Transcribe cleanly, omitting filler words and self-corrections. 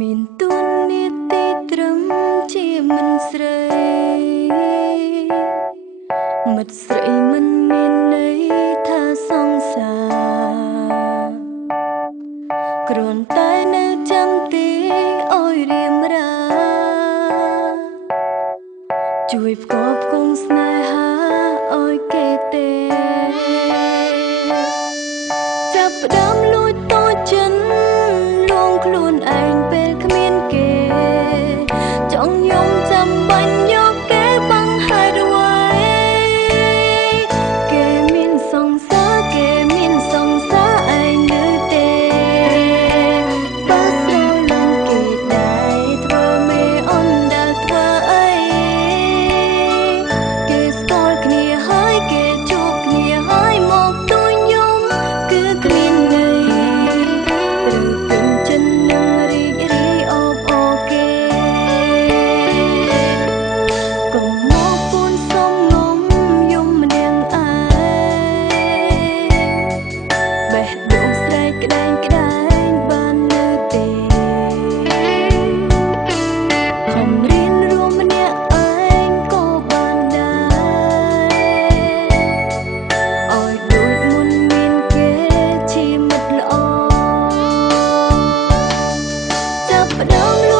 មានទួនាទីត្រឹមជាមិនស្រីមិត្តស្រីមិនមានន័យថាសង្សារគ្រាន់តែនៅចាំទីអោយរៀមរាជួយផ្គប់គង់ស្នេហាអោយគេទេចាប់ផ្ដើមលួចតូចចិនលងខ្លួនឯងពេលគ្មានគេចង់យំចាំបាញ់យកគេបង្ហាយអ្វីគេមានសង្សារគេមានសង្សារឯងនៅទេបើស្រឡាញ់គេដែរធ្វើមេអូនដែលធ្វើអីគេស្គាល់គ្នាហើយគេជួបគ្នាហើយមកទួញយំគឺគ្មានន័យត្រូវពេញចិត្តនឹងរីករាយអបអរគេកុំមកពួនសុំងំយំម្នាក់ឯងបេះដូងស្រែកក្ដែងក្ដែងបាននៅទេខំរៀនរួមម្នាក់ឯងក៏បានដែរអោយដូចមុនមានគេជាមិត្តល្អចាប់ផ្ដើម